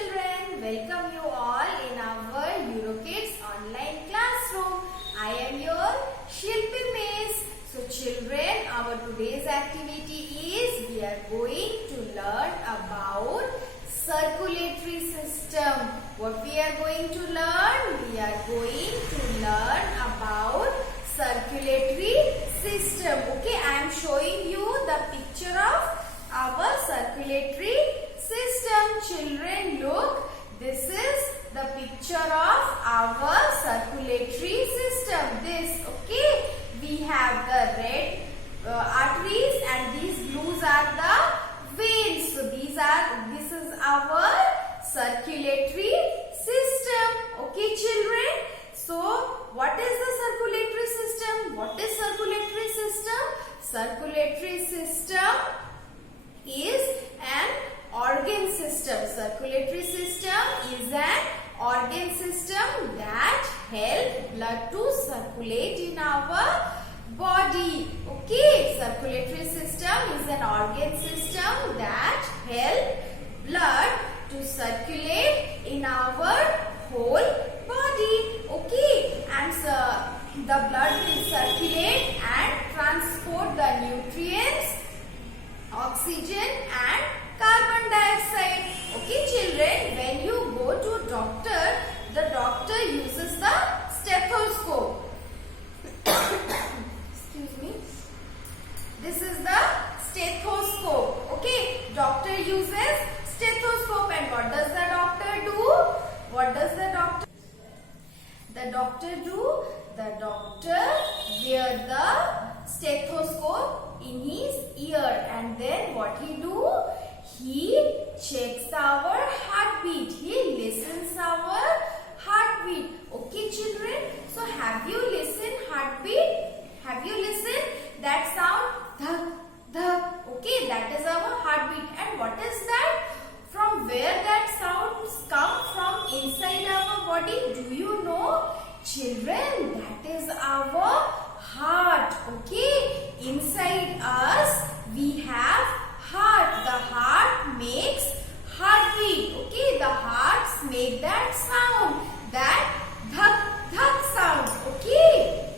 children, welcome you all in our EuroKids online classroom. I am your Shilpi Miss. So children, our today's activity is we are going to learn about circulatory system. What we are going to learn? We are going to learn about circulatory system. Okay, I am showing you the picture of our circulatory system. Children, look, this is the picture of our circulatory system. This, okay, we have the red arteries and these blues are the veins. So this is our circulatory system. Okay, children. So what is the circulatory system? What is circulatory system? Circulatory system is an organ system. Circulatory system is an organ system that help blood to circulate in our body. Okay, circulatory system is an organ system that help blood to circulate in our whole body. Okay, and the blood will circulate and transport the nutrients, oxygen and carbon dioxide. Okay, children, when you go to doctor, the doctor uses the stethoscope. Excuse me. This is the stethoscope. Okay, doctor uses stethoscope, and what does the doctor do? What does the doctor do? The doctor wear the stethoscope in his ear, and then what he do? He checks our heartbeat. He listens our heartbeat. Okay, children. So have you listened heartbeat? Have you listened that sound? Dhak, dhak. Okay, that is our heartbeat. And what is that? From where that sounds come from inside our body? Do you know? Children, that is our heart. Okay, inside us we have heart. The heart makes heartbeat. Okay, the hearts make that sound, that dhak dhak sound. Okay,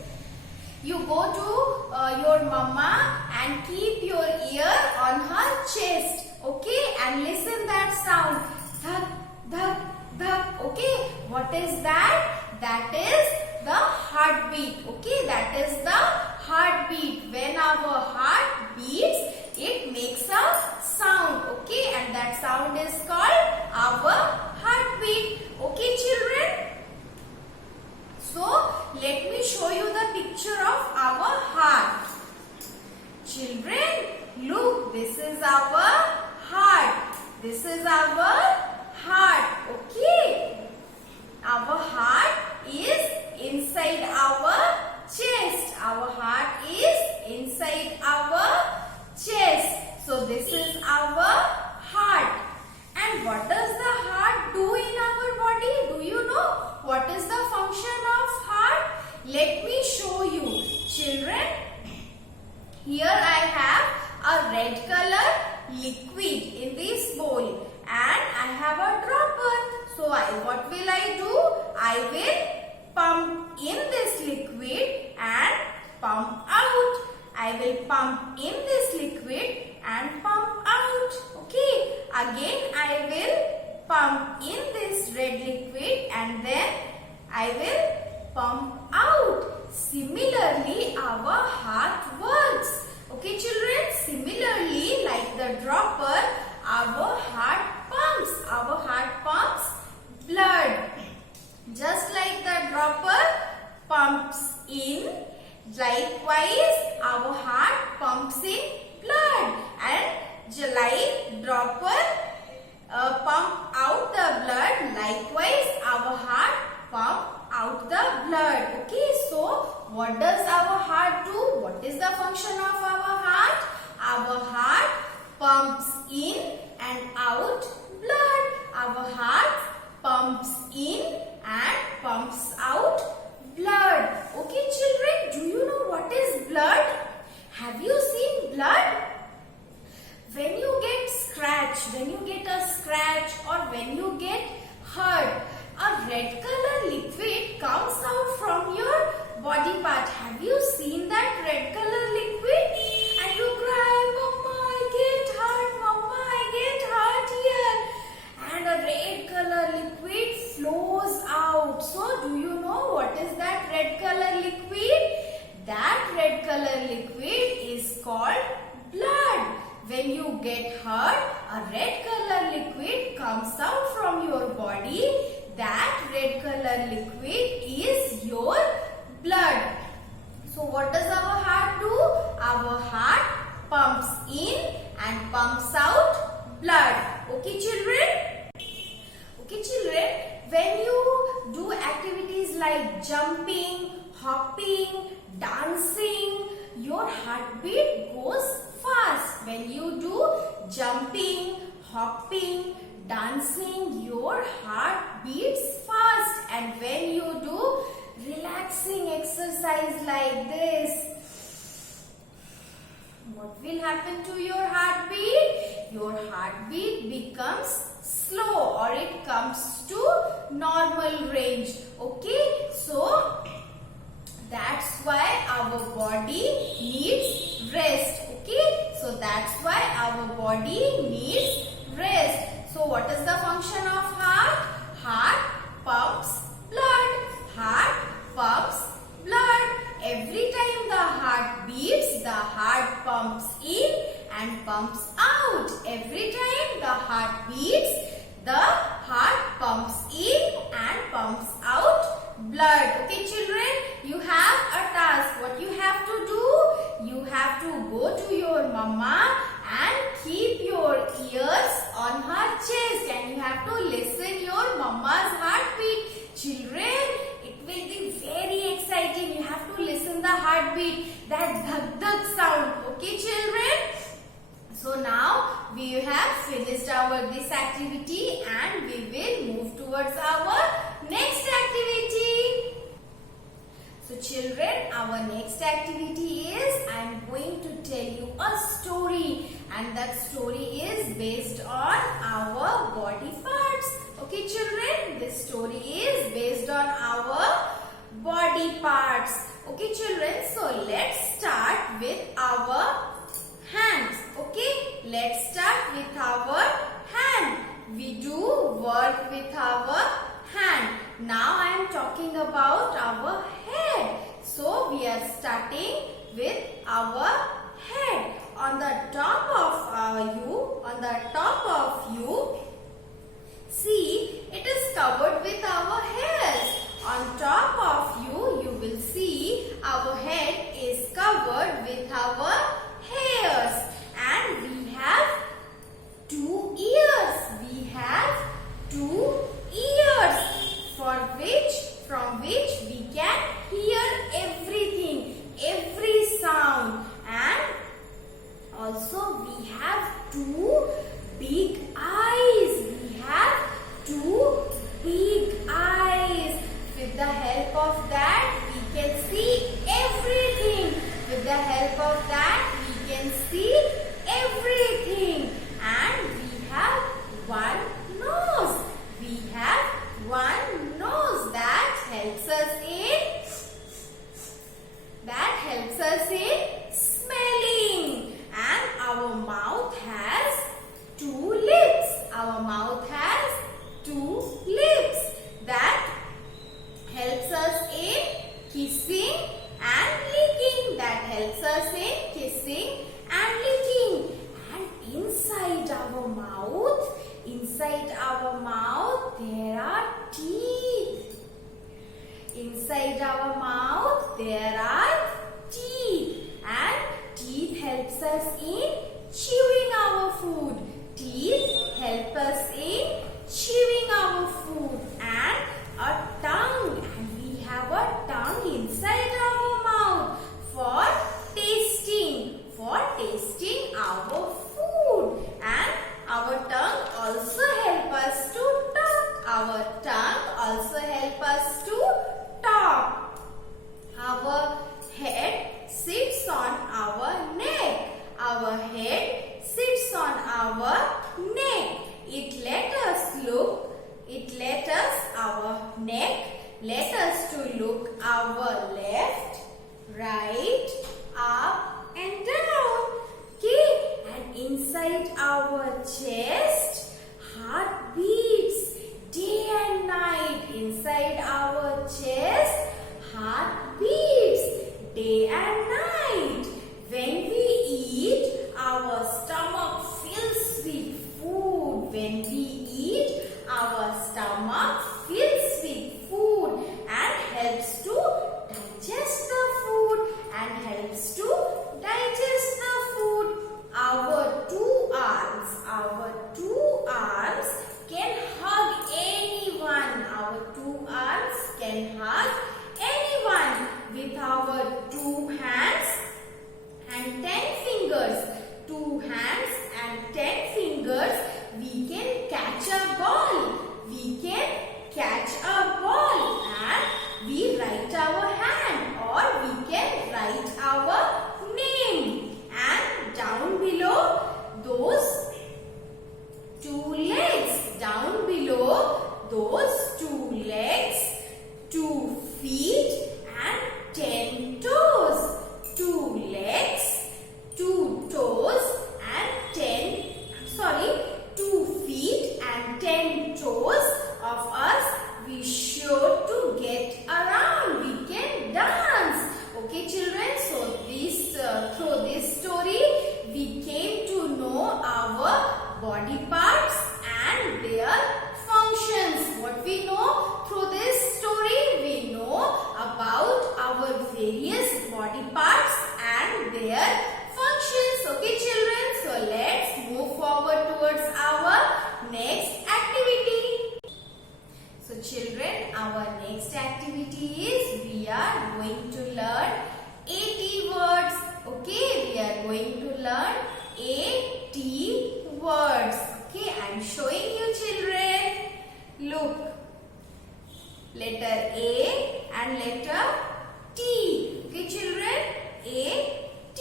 you go to your mama and keep your ear on her chest. Okay, and listen that sound, dhak dhak dhak. Okay, what is that? That is the heartbeat. Okay, that is the heartbeat. When our heart beats, it makes a sound. Okay, and that sound is called our heartbeat. Okay, children. So let me show you the picture of our heart. Children, look, this is our heart. This is our heart. Okay, our heart is inside our chest. Our heart is inside our chest. So this is our heart. And what does the heart do in our body? Do you know what is the function of heart? Let me show you. Children, here I have a red color liquid in this bowl and I have a dropper. So what will I do? I will pump in this liquid and pump out. I will pump in this liquid and pump out. Okay. Again I will pump in this red liquid and then I will pump out. Similarly, our heart works. Okay, children. Similarly, like the dropper, our heart pumps. Our heart pumps blood. Just like the dropper pumps in, likewise our heart pumps in blood. And like dropper pump out the blood, likewise our heart pump out the blood. Okay, so what does our heart do? What is the function of our heart? Our heart pumps in and out blood. Our heart pumps in and pumps out blood. Okay, children, do you know what is blood? Have you seen blood? When you get a scratch or when you get hurt, a red color liquid comes out from your body part. Have you seen that red color liquid? And you cry, Mama, I get hurt, Mama, I get hurt here. And a red color liquid flows out. So, do you know what is that red color liquid? That red color liquid is called blood. When you get hurt, a red color liquid comes out from your body. That red color liquid is your blood. So what does our heart do? Our heart pumps in and pumps out blood. Okay, children? Okay, children, when you do activities like jumping, hopping, dancing, your heartbeat goes fast. When you do jumping, hopping, dancing, your heart beats fast. And when you do relaxing exercise like this, what will happen to your heartbeat? Your heartbeat becomes slow, or it comes to normal range. Okay, so that's why our body needs rest. Okay, so that's why our body needs rest. So what is the function of heart? Heart pumps blood. Heart pumps blood. Every time the heart beats, the heart pumps in and pumps out. Every time the heart beats, the heart pumps in and pumps out blood. Okay, children, you have a task. What you have to do? You have to go to your mama and keep your ears on her chest, and you have to listen your mama's heartbeat. Children, it will be very exciting. You have to listen the heartbeat, that dhak dhak sound. Okay, children? So now we have finished this activity and we will move towards our next activity. So children, our next activity is I am going to tell you a story, and that story is based on our body parts. Okay children, this story is based on our body parts. Okay children, so let's start with our hands. Okay, let's start with our hand. We do work with our hand. Now I am talking about our head. So we are starting with our head. On the top of you, see, it is covered with our hairs. On top of you, you will see our head is covered with our hairs, and we have 2 ears. We have 2 ears from which we can hear everything, every sound, and also we have 2 big eyes. We have 2 big eyes. With the help of that, we can see everything. With the help of that, we can see everything. And we have 1 nose. We have 1 nose that helps us in smelling. And our mouth has 2 lips. Our mouth has 2 lips that helps us in kissing and licking. That helps us in kissing and licking. And inside our mouth, there are teeth. Inside our mouth, there are teeth. And teeth helps us in chewing our food. Teeth help us in chewing our food. And a tongue. And we have a tongue inside our mouth for tasting our food. And our tongue also help us to talk. Our tongue also help us to talk. Our our stomach fills with food and helps to digest the food Our two arms can hug anyone. With our 2 hands and 10 fingers. 2 hands and 10 fingers, we can catch a ball. And we write our hand, or we can write our name. And down below those 2 legs, 2 feet and 10 toes. 2 legs, 2 toes and 2 feet and 10 toes of us. We sure to get around. We can dance. Okay, children. So through this story, we came to know our body parts and their functions. What we know through this story, we know about our various body parts and their functions. Okay, children. So let's move forward towards our next activity. So children, our next activity is we are going to learn 80 words. Okay, we are going to learn 80 words. Okay, I am showing you, children. Look, letter A and letter T. Okay, children, A, T.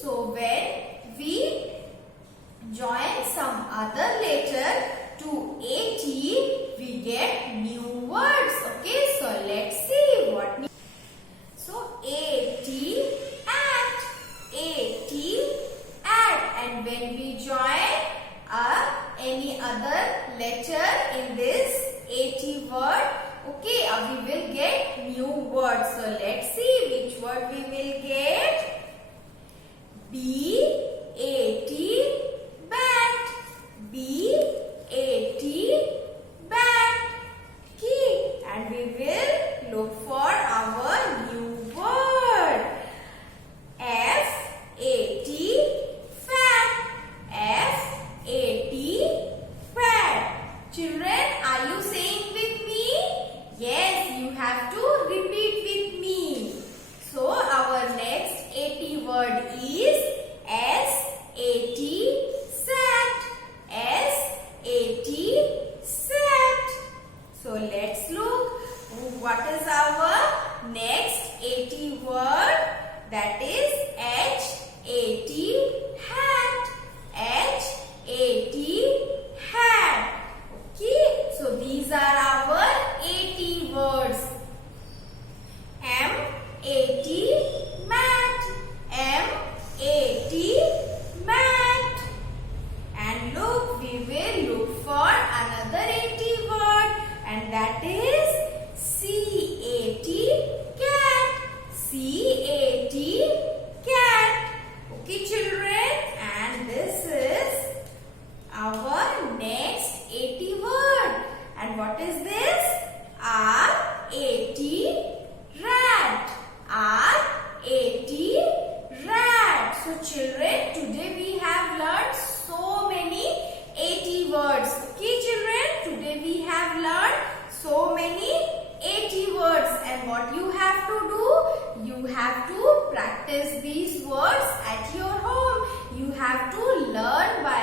So when we join some other letter to AT, we get new words. Okay, so let's see what. So AT, and when we join any other letter in this AT word, okay, we will get new words. So let's see which word we will get. BAT, bat. Bat. Okay, and we will look for our new word. FAT, fat. Fat. Children, are you saying with me? Yes, you have to repeat with me. So our next AT word is SAT, sat. Sat. So let's look what is our next AT word. That is HAT, hat. Hat. Okay, so these are our 80 words. MAT, mat. Mat. And look, we will look for another 80 word, and that is CAT, cat. Cat. Okay, children, and this is our next 80 word. And what is this? RAT, rat. Rat. So children, today we have learned so many 80 words. Okay, children, today we have learned so many 80 words. And what you have to do? You have to practice these words at your home. You have to learn by